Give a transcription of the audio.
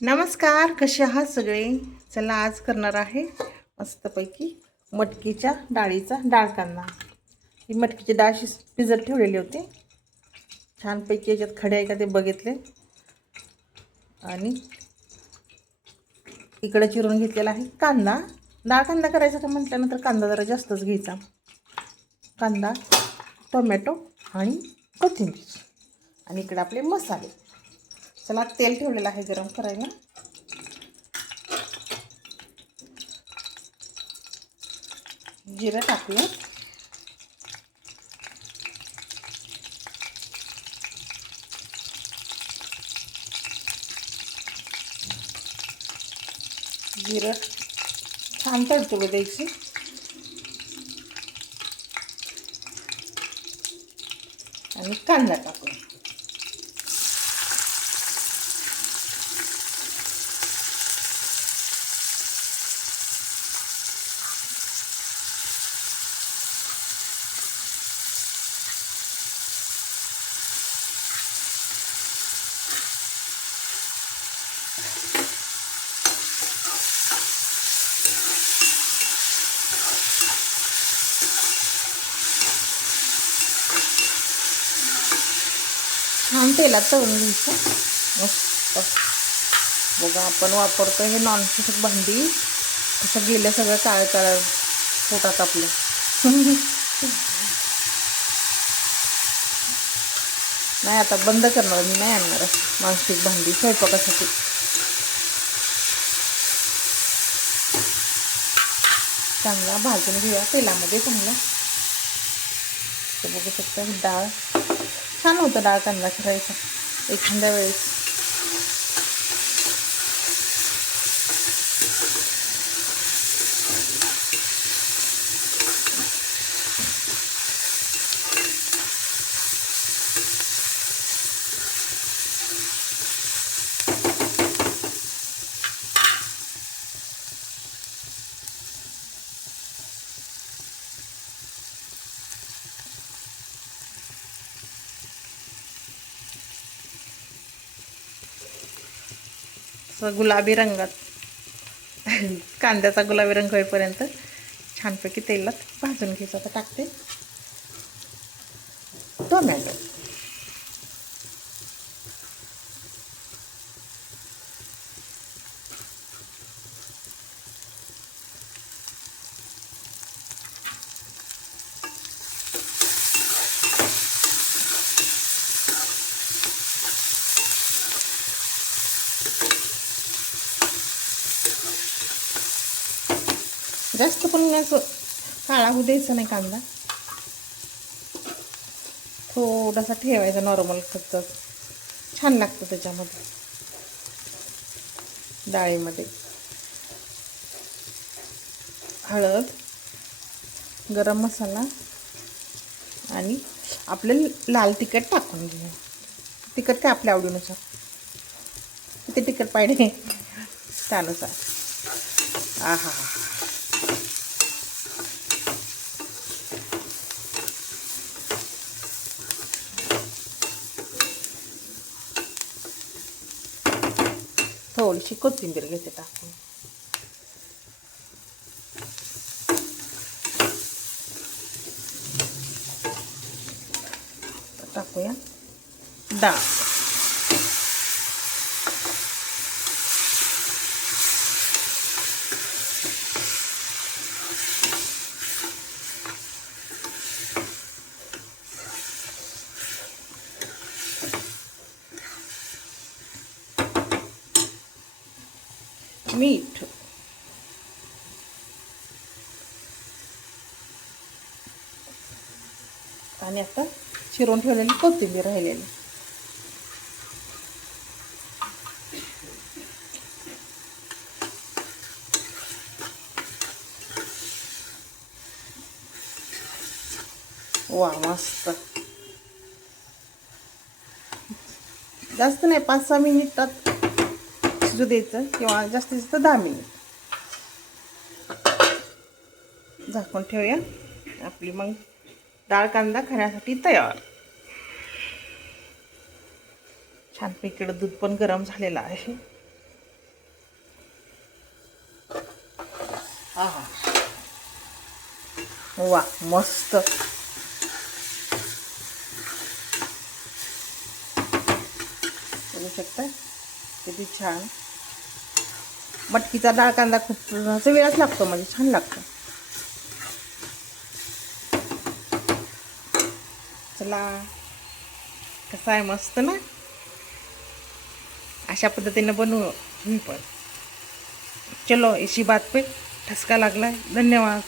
नमस्कार कसे आहात सगळे? चला आज करणार आहे मस्तपैकी मटकीच्या डाळीचा डाळ कांदा. ही मटकीची डाळ शिज भिजत ठेवलेली होती. छानपैकी याच्यात खडे आहे का ते बघितले. आणि इकडे चिरून घेतलेला आहे कांदा. डाळ कांदा करायचा का म्हटल्यानंतर कांदा जरा जास्तच घ्यायचा. कांदा टोमॅटो आणि कोथिंबीर. आणि इकडे आपले मसाले. चला तेल ठेवलेलं आहे गरम करायला. जिरं टाकलं जिरं छान तडतडू द्यायची आणि कांदा टाकूया. छान तेलात तळून घ्यायचं. मस्त. बघा आपण वापरतो हे नॉनस्टिक भांडी. तसं गेलं सगळं काळ काळ पोटात आपलं. नाही आता बंद करणार मी नाही आणणार. नॉनस्टिक भांडी स्वयंपाकासाठी. चांगला भाजून घेऊया तेलामध्ये चांगला. बघू शकता डाळ छान होतं डाळ कांदा करायचा एखाद्या वेळेस. गुलाबी रंगात. कांद्याचा गुलाबी रंग होईपर्यंत छानपैकी तेलात भाजून घ्यायचं. आता टाकते. टोमॅटो. जास्त पण असं काळा होऊ द्यायचा नाही कांदा. थोडासा ठेवायचा नॉर्मल फक्त. छान लागतं त्याच्यामध्ये. डाळीमध्ये. हळद गरम मसाला आणि आपलं लाल तिखट टाकून घे तिखट काय आपल्या आवडीनुसार. किती तिखट पाहिजे. त्यानुसार. आ हा हा थोडीशी कोथिंबीर घेते टाकून टाकूया डाळ मीठ आणि आता चिरून ठेवलेली कोथिंबीर राहिलेली. वा मस्त. जास्त नाही पाच सहा मिनिटात शिजू द्यायचं किंवा जास्तीत जास्त दहा मिनिट. झाकून ठेवूया. आपली मग डाळ कांदा खाण्यासाठी तयार. छानपैकी दूध पण गरम झालेलं आहे. वा मस्त. बघू शकता किती छान. मटकीचा डाळ कांदा खूप असं वेळच लागतो म्हणजे छान लागतो. चला कसा आहे मस्त ना? अशा पद्धतीने बनवू मी पण. चलो इशी बात पे ठसका लागलाय. धन्यवाद.